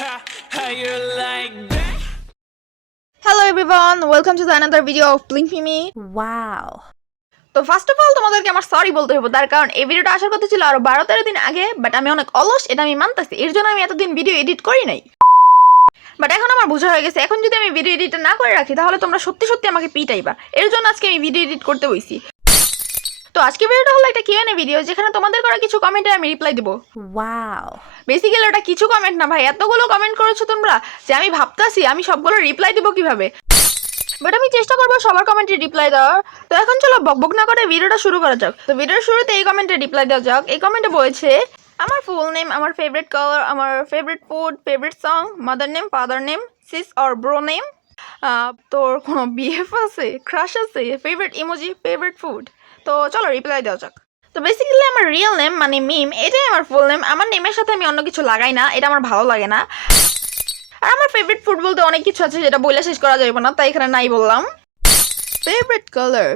How you like that? Hello everyone, welcome to the another video of Blink Me. Wow. তো first of all তোমাদেরকে আমার sorry বলতে হবে, তার কারণ এই ভিডিওটা আসার কথা ছিল আরো 12-13 দিন আগে, বাট আমি অনেক অলস, এটা আমি মানতেছি। এর জন্য আমি এতদিন ভিডিও এডিট করি নাই, বাট এখন আমার বোঝা হয়ে গেছে এখন যদি আমি ভিডিও এডিট না করে রাখি তাহলে তোমরা সত্যি সত্যি আমাকে পিটাইবা। এর জন্য আজকে আমি ভিডিও এডিট করতে বসি। তো আজকে ভিডিওটা হলো একটা কিউএনএ ভিডিও, যেখানে তোমাদের করা কিছু কমেন্টে আমি রিপ্লাই দেবো। Wow. বেসিক্যালি ওটা কিছু কমেন্ট না ভাই, এতগুলো কমেন্ট করেছো তোমরা যে আমি ভাবতাছি আমি সবগুলো রিপ্লাই দিব কিভাবে, বাট আমি চেষ্টা করবো সবার কমেন্টে রিপ্লাই দেওয়ার। তো এখন চলো বকবক না করে ভিডিওটা শুরু করা যাক। তো ভিডিওর শুরুতে এই কমেন্টে রিপ্লাই দেওয়া যাক। এই কমেন্টে বলেছে আমার ফুল নেম, আমার ফেভারিট কালার, আমার favourite food, favourite song, mother name, father name, sis or bro name, তোর কোনো বিএফ আছে, ক্রাশ আছে, ফেভারিট ইমোজি, ফেভারিট ফুড। তো চলো রিপ্লাই দেওয়া যাক। তো বেসিক্যালি আমার রিয়েল নেম মানে মিম, এটাই আমার ফুল নেম। আমার নেমের সাথে আমি অন্য কিছু লাগাই না, এটা আমার ভালো লাগে না। আর আমার ফেভারিট ফুড বলতে অনেক কিছু আছে যেটা বলে শেষ করা যাবে না, তাই এখানে নাই বললাম। ফেভারিট কালার,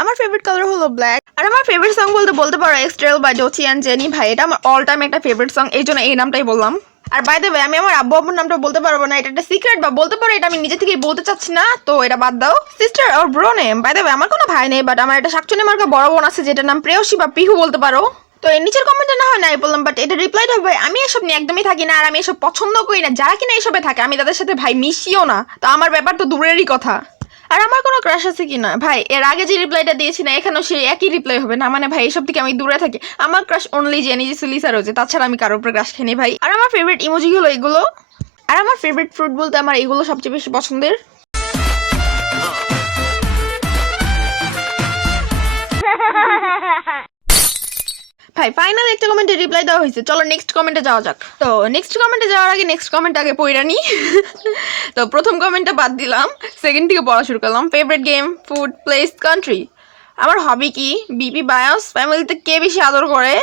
আমার ফেভারিট কালার হলো ব্ল্যাক। আর আমার ফেভারিট সং বলতে পারো এক্সট্রেল বাই ডোচি অ্যান্ড জেনি। ভাই এটা আমার অল টাইম একটা ফেভারিট সং, এই জন্য এই নামটাই বললাম। আর বাই দ্য ওয়ে আমি আমার আব্বু আব্বুর নামটা বলতে পারবো না, এটা একটা সিক্রেট, বা বলতে পারো এটা আমি নিজে থেকেই বলতে চাচ্ছি না, তো এটা বাদ দাও। Sister or bro name, by the way আমার কোনো ভাই নেই, বাট আমার একটা শাকচুনি মার্কা বড় বোন আছে যেটার নাম প্রেয়সী বা পিহু বলতে পারো। তো এর নিচের কমেন্টটা না হয় নাই বললাম, বাট এটা রিপ্লাইটা হবে আমি এসব নিয়ে একদমই থাকি না, আর আমি এসব পছন্দ করি না। যারা কিনা এসবে থাকে আমি তাদের সাথে ভাই মিশিও না, তো আমার ব্যাপার তো দূরেরই কথা। আর আমার কোনো ক্রাশ আছে কি না ভাই, এর আগে যে রিপ্লাইটা দিয়েছি না এখানেও সেই একই রিপ্লাই হবে না, মানে ভাই এসব থেকে আমি দূরে থাকি। আমার ক্রাশ অনলি জেনি লিসা রোজে, তাছাড়া আমি কারোর উপরে ক্রাশ খেয়ে ভাই। আর আমার ফেভারিট ইমোজি হলো এগুলো। আর আমার ফেভারিট ফ্রুট বলতে আমার এগুলো সবচেয়ে বেশি পছন্দের। ভাই ফাইনাল একটা কমেন্টে রিপ্লাই দেওয়া হয়েছে, চলো নেক্সট কমেন্টে যাওয়া যাক। তো নেক্সট কমেন্টে যাওয়ার আগে নেক্সট কমেন্ট আগে পড়া নি। তো প্রথম কমেন্টটা বাদ দিলাম, সেকেন্ড থেকে পড়া শুরু করলাম। Favourite game, food, place, country. আমার হবি কি, বিপি বায়োস, ফ্যামিলিতে কে বেশি আদর করে,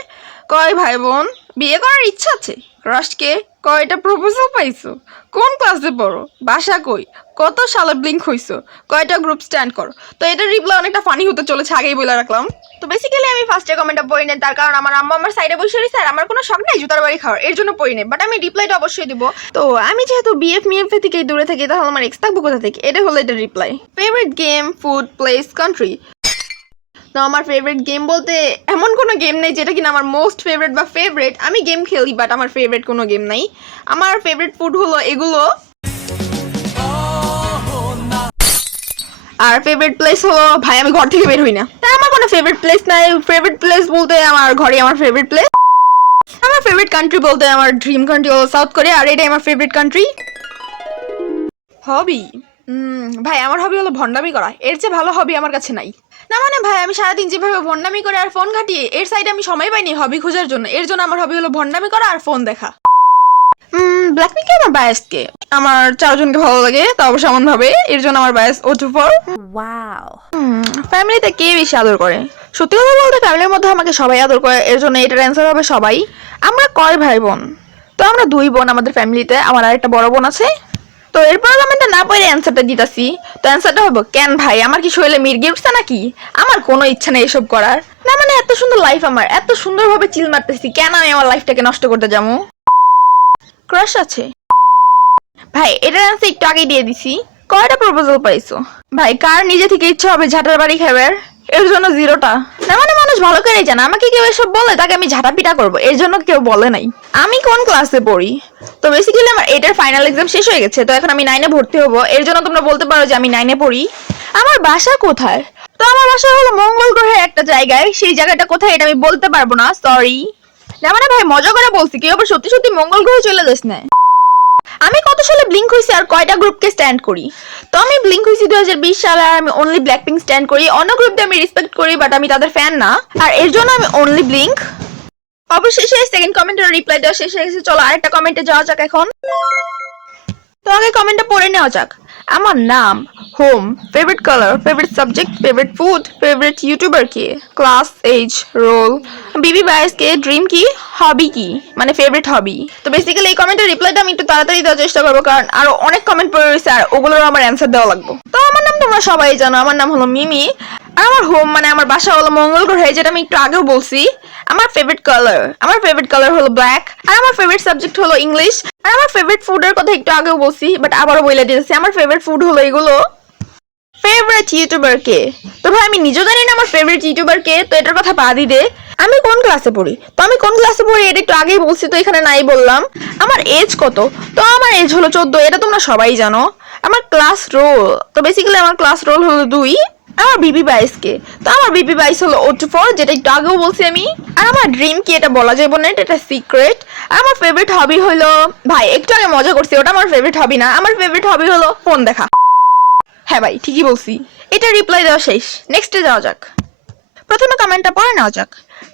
কয় ভাই বোন, বিয়ে করার ইচ্ছা আছে, ক্রাশকে, কয়টা প্রপোজাল পাইছো, কোন ক্লাসে পড়ো, বাসা কই, কত সালে ব্লিঙ্ক হইছো, কয়টা গ্রুপ স্ট্যান্ড করো। তো এটার রিপ্লাই অনেকটা ফানি হতে চলেছে, আগেই বলে রাখলাম। তো বেসিক্যালি আমি ফার্স্টে কমেন্টটা পড়ি না, তার কারণ আমার আম্মা আমার সাইডে বসে রয়েছে আর আমার কোনো শখ নেই জুতার বাড়ি খাওয়ার, এর জন্য পড়ি না, বাট আমি রিপ্লাইটা অবশ্যই দিব। তো আমি যেহেতু বিএফ থেকে দূরে থাকি, তাহলে আমার এক্স থাকবো কোথা থেকে, এটা হলো এটা reply. Favourite game, food, place, country. তো আমার ফেভারিট গেম বলতে এমন কোনো গেম নেই যেটা কিনা আমার মোস্ট ফেভারিট বা ফেভারিট। আমি গেম খেলি, বাট আমার ফেভারিট কোনো গেম নাই। আমার ফেভারিট ফুড হলো এগুলো। আর ফেভারিট প্লেস হলো ভাই আমি ঘর থেকে বের হই না, তাই আমার কোনো ফেভারিট প্লেস নাই। ফেভারিট প্লেস বলতে আমার ঘরে আমার ফেভারিট প্লেস। আমার ফেভারিট কান্ট্রি বলতে আমার ড্রিম কান্ট্রি হলো সাউথ কোরিয়া, আর এটাই আমার ফেভারিট কান্ট্রি। হবি, ভাই আমার হবি হলো ভন্ডামি করা, এর চেয়ে ভালো হবি আমার কাছে নাই। না মানে ভাই আমি সারাদিন যেভাবে ভন্ডামি করে আর ফোন ঘাটিয়ে, এর সাইডে আমি সময় পাইনি হবি খোঁজার জন্য, এর জন্য আমার হবি হলো ভন্ডামি করা আর ফোন দেখা। ব্ল্যাকপিঙ্কে আমার বায়াসকে, আমার 4 জনকে ভালো লাগে, তা অবশ্য এমন ভাবে, এর জন্য আমার বায়াস O2 Wow. ফ্যামিলিতে কে বেশি আদর করে, সত্যি কথা বলতে ফ্যামিলির মধ্যে আমাকে সবাই আদর করে, এর জন্য এটার অ্যান্সার হবে সবাই। আমরা কয় ভাই বোন, তো আমরা 2 বোন আমাদের ফ্যামিলিতে, আমার আরেকটা বড় বোন আছে। তো এরপর কমেন্টটা না পড়ে অ্যান্সারটা দিতাছি। তো অ্যান্সারটা হবে কেন ভাই, আমার কি শরীরে মির্গি উঠছে নাকি, আমার কোনো ইচ্ছা নেই এসব করার। না মানে এত সুন্দর লাইফ, আমার এত সুন্দরভাবে চিল মারতেছি, কেন আমি আমার লাইফটাকে নষ্ট করতে যাবো। ক্রাশ আছে ভাই, এটার অ্যান্সার একটু আগেই দিয়ে দিছি। কয়টা প্রপোজাল পাইছো, ভাই কার নিজে থেকে ইচ্ছা হবে ঝাঁটার বাড়ি খাবার, এর জন্য 0টা। না মানে মানুষ ভালো করেই জানে আমাকে কেউ এসব বলে তাকে আমি ঝাঁটা পিটা করবো, এর জন্য কেউ বলে নাই। আমি কোন ক্লাসে পড়ি, তো বেসিক্যালি আমার এটার ফাইনাল এক্সাম শেষ হয়ে গেছে, তো এখন আমি 9-এ ভর্তি হবো, এর জন্য তোমরা বলতে পারো যে আমি 9-এ পড়ি। আমার বাসা কোথায়, তো আমার বাসা হলো মঙ্গল গ্রহের একটা জায়গায়, সেই জায়গাটা কোথায় এটা আমি বলতে পারবো না, সরি। না মানে ভাই মজা করে বলছি, কেউ আবার সত্যি সত্যি মঙ্গল গ্রহে চলে যাস না। আমি কত সালে ব্লিঙ্ক হয়েছি আর কয়টা গ্রুপকে স্ট্যান্ড করি, তো আমি ব্লিঙ্ক হয়েছি 2020 সালে, আর আমি অনলি ব্ল্যাকপিঙ্ক স্ট্যান্ড করি। অন্য গ্রুপকে আমি রেসপেক্ট করি, বাট আমি তাদের ফ্যান না, আর এর জন্য আমি অনলি ব্লিঙ্ক। অবশেষে সেকেন্ড কমেন্টের রিপ্লাই দেওয়া শেষ হয়ে গেছে, চলো আরেকটা কমেন্টে যাওয়া যাক এখন। তো আগে কমেন্টটা পড়ে নেওয়া যাক। আমার নাম, home, favourite colour, favourite subject, favourite food, favourite YouTuber কে, ক্লাস, এজ, রোল, বিবি বায়াস কে, ড্রিম কি, হবি কি, মানে ফেভারিট হবি। তো বেসিক্যালি এই কমেন্টের রিপ্লাইটা আমি একটু তাড়াতাড়ি দেওয়ার চেষ্টা করবো, কারণ আরো অনেক কমেন্ট পড়ে রয়েছে আর ওগুলোর আমার অ্যান্সার দেওয়া লাগবে। তো আমার নাম তোমরা সবাই জানো, আমার নাম হলো মিমি। আর আমার হোম মানে আমার বাসা হলো মঙ্গল গ্রহে, যেটা আমি একটু আগেও বলছি। আমার ফেভারিট কালার হলো ব্ল্যাক। আর আমার ফেভারিট সাবজেক্ট হলো ইংলিশ। আর আমার ফেভারিট ফুডের কথা একটু আগেও বলছি, বাট আবারও বলে দিয়েছি। আমার ফেভারিট ফুড হলো এগুলো। ফেভারিট ইউটিউবার কে? তো ভাই আমি নিজেও জানি না আমার ফেভারিট ইউটিউবার কে, তো এটার কথা বাদই দে। আমি কোন ক্লাসে পড়ি? তো আমি কোন ক্লাসে পড়ি এটা একটু আগেই বলছি, তো এখানে নাই বললাম। আমার এজ কত? তো আমার এজ হলো 14, এটা তোমরা সবাই জানো। আমার ক্লাস রোল, তো বেসিক্যালি আমার ক্লাস রোল হলো 2। আমার বিবি 22 কে? তো আমার বিবি 22 হলো O24, যেটা একটু আগেও বলছি আমি। আর আমার ড্রিম কি এটা বলা যাবে না, এটা সিক্রেট। আর আমার ফেভারিট হবি হলো, ভাই একটু আগে মজা করছি, ওটা আমার ফেভারিট হবি না। আমার ফেভারিট হবি হলো ফোন দেখা। হ্যাঁ ভাই ঠিকই বলছি। এটা রিপ্লাই দেওয়া শেষ, নেক্সটে যাওয়া যাক। প্রথমে কমেন্টটা পড়ে নেওয়া যাক।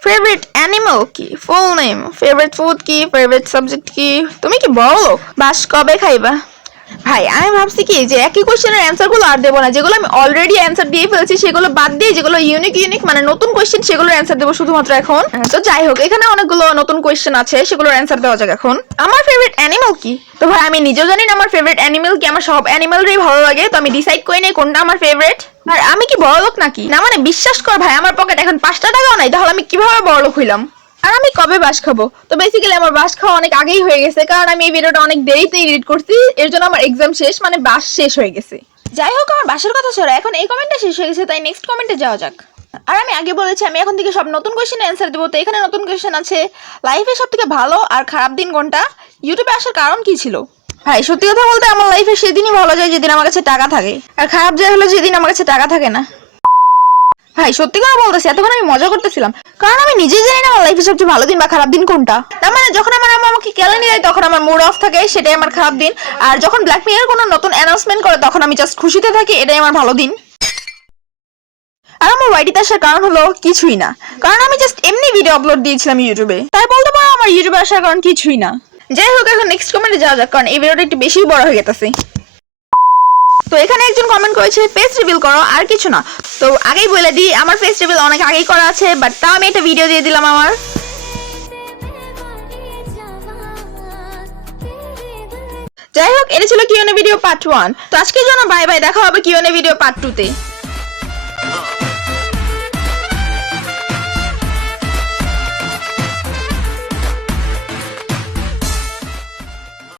ফেভারিট অ্যানিমাল কি? Full name. ফেভারিট ফুড কি? ফেভারিট সাবজেক্ট কি? তুমি কি বলো বাস কবে খাইবা? ভাই আমি ভাবছি কি যে একই কোশ্চেনের অ্যান্সারগুলো আর দেবো না, যেগুলো আমি অলরেডি অ্যান্সার দিয়ে ফেলছি সেগুলো বাদ দিয়ে যেগুলো ইউনিক মানে নতুন কোশ্চেন সেগুলোর অ্যান্সার দেবো শুধুমাত্র এখন। তো যাই হোক, এখানে অনেকগুলো নতুন কোশ্চেন আছে, সেগুলোর অ্যান্সার দেওয়া যাক এখন। আমার ফেভারিট অ্যানিমাল কি? তো ভাই আমি নিজেও জানি না আমার ফেভারিট অ্যানিমাল কি। আমার সব অ্যানিমালই ভালো লাগে, তো আমি ডিসাইড করি নাই কোনটা আমার ফেভারিট। আর আমি কি বড়লোক নাকি? না মানে বিশ্বাস কর ভাই, আমার পকেট এখন 5 টাকাও নাই, তাহলে আমি কিভাবে বড়লোক হইলাম? আর আমি কবে বাস খাবো? তো বেসিক্যালি আমার বাস খাওয়া অনেক আগেই হয়ে গেছে, কারণ আমি এই ভিডিওটা অনেক দেরিতে এডিট করছি। এর জন্য আমার এক্সাম শেষ, মানে বাস শেষ হয়ে গেছে। যাই হোক, আমার বাসের কথা ছড়া এখন এই কমেন্টটা শেষ হয়ে গেছে, তাই নেক্সট কমেন্টে যাওয়া যাক। আর আমি আগে বলেছি আমি এখন থেকে সব নতুন কোশ্চেনের অ্যান্সার দেবো। তো এখানে নতুন কোশ্চেন আছে, লাইফে সব থেকে ভালো আর খারাপ দিন কোনটা? ইউটিউবে আসার কারণ কি ছিল? ভাই সত্যি কথা বলতে আমার লাইফে সেদিনই ভালো যায় যেদিন আমার কাছে টাকা থাকে, আর খারাপ যায় হলো যেদিন আমার কাছে টাকা থাকে না। ভাই সত্যি কথা বলতেছি, এতক্ষণ আমি মজা করতেছিলাম, কারণ আমি নিজেই জানি না আমার লাইফে সবচেয়ে ভালো দিন বা খারাপ দিন কোনটা। তার মানে যখন আমার আম্মু আমাকে কেলানি দেয় তখন আমার মুড অফ থাকে, সেটাই আমার খারাপ দিন। আর যখন ব্ল্যাক মিরর কোনো নতুন অ্যানাউন্সমেন্ট করে তখন আমি জাস্ট খুশিতে থাকি, এটাই আমার ভালো দিন। আর আমার ওয়াইটিতে আসার কারণ হলো কিছুই না, কারণ আমি জাস্ট এমনি ভিডিও আপলোড দিয়েছিলাম ইউটিউবে, তাই বলতে পারো আমার ইউটিউবে আসার কারণ কিছুই না। যাই হোক, এখন নেক্সট কমেন্টে যাওয়া যাক, কারণ এই ভিডিওটা একটু বেশি বড় হয়ে গেছে। তো এখানে একজন কমেন্ট করেছে ফেস রিভিল করো, আর কিছু না। তো আগেই বলে দিই আমার ফেস রিভিল অনেক আগেই করা আছে, বাট তাও আমি একটা ভিডিও দিয়ে দিলাম আমার। যাই হোক, এটা ছিল কিউএনএ ভিডিও পার্ট 1। তো আজকের জন্য বাই বাই, দেখা হবে কিউএনএ ভিডিও পার্ট 2 তে।